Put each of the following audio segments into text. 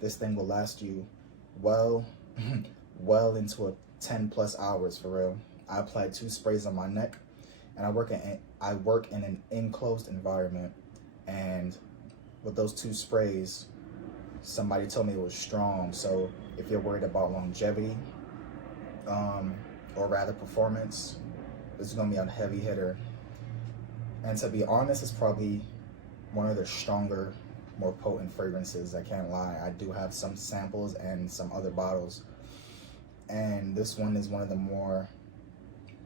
This thing will last you well, well into a 10 plus hours for real. I applied 2 sprays on my neck, and I work in an enclosed environment, and with those 2 sprays, somebody told me it was strong. So if you're worried about longevity, or rather performance, this is gonna be a heavy hitter. And to be honest, it's probably one of the stronger, more potent fragrances. I can't lie. I do have some samples and some other bottles, and this one is one of the more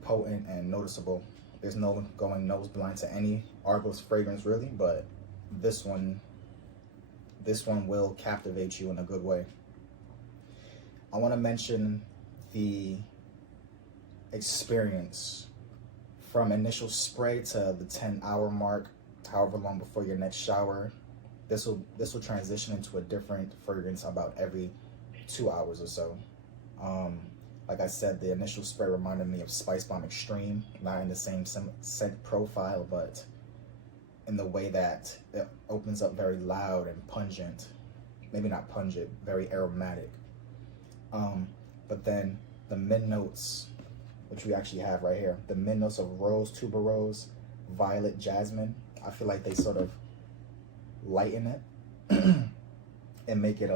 potent and noticeable. There's no going nose blind to any Argos fragrance really, but this one will captivate you in a good way. I want to mention the experience from initial spray to the 10-hour mark, however long before your next shower. This will transition into a different fragrance about every 2 hours or so. Like I said, the initial spray reminded me of Spice Bomb Extreme, not in the same scent profile, but in the way that it opens up very loud and pungent. Maybe not pungent, very aromatic. But then the mid notes, which we actually have right here, the mid notes of rose, tuberose, violet, jasmine, I feel like they sort of lighten it and make it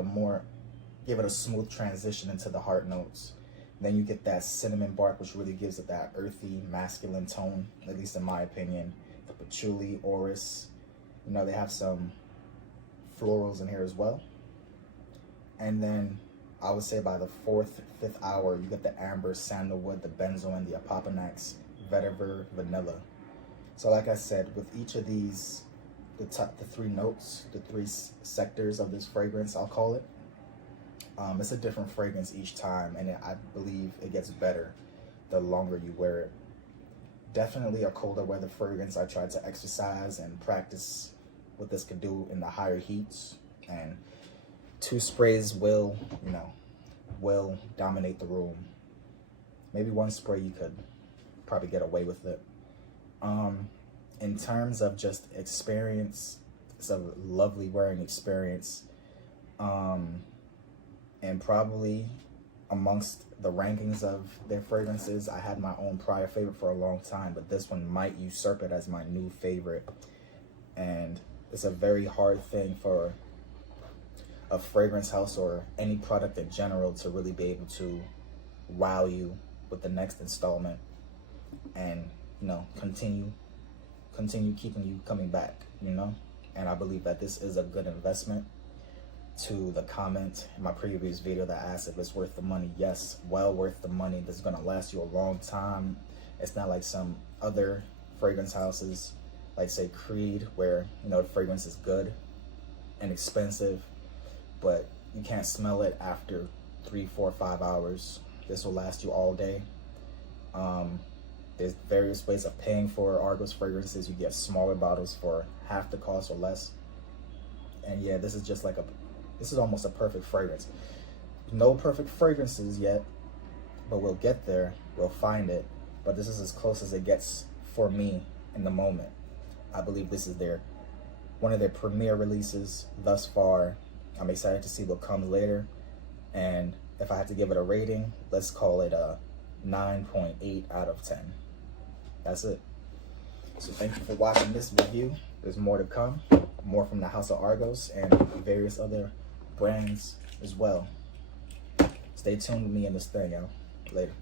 give it a smooth transition into the heart notes. Then you get that cinnamon bark, which really gives it that earthy, masculine tone, at least in my opinion. The patchouli, orris, you know, they have some florals in here as well. And then I would say by the 4th, 5th hour, you get the amber, sandalwood, the benzoin, the apopanax, vetiver, vanilla. So like I said, with each of these, the 3 notes, the 3 sectors of this fragrance, I'll call it, it's a different fragrance each time, and I believe it gets better the longer you wear it. Definitely a colder weather fragrance. I tried to exercise and practice what this could do in the higher heats, and 2 sprays will dominate the room. Maybe 1 spray you could probably get away with it. In terms of just experience, it's a lovely wearing experience. And probably amongst the rankings of their fragrances, I had my own prior favorite for a long time, but this one might usurp it as my new favorite. And it's a very hard thing for a fragrance house or any product in general to really be able to wow you with the next installment and, you know, continue keeping you coming back, you know. And I believe that this is a good investment. To the comment in my previous video that asked if it's worth the money, yes, well worth the money. This is gonna last you a long time. It's not like some other fragrance houses, like say Creed, where, you know, the fragrance is good and expensive, but you can't smell it after 3, 4, 5 hours. This will last you all day. There's various ways of paying for Argos fragrances. You get smaller bottles for half the cost or less. And yeah, this is just like this is almost a perfect fragrance. No perfect fragrances yet, but we'll get there. We'll find it. But this is as close as it gets for me in the moment. I believe this is one of their premier releases thus far. I'm excited to see what comes later. And if I had to give it a rating, let's call it a 9.8 out of 10. That's it. So thank you for watching this review. There's more to come. More from the House of Argos and various other brands as well. Stay tuned with me in this thing, yo. Later.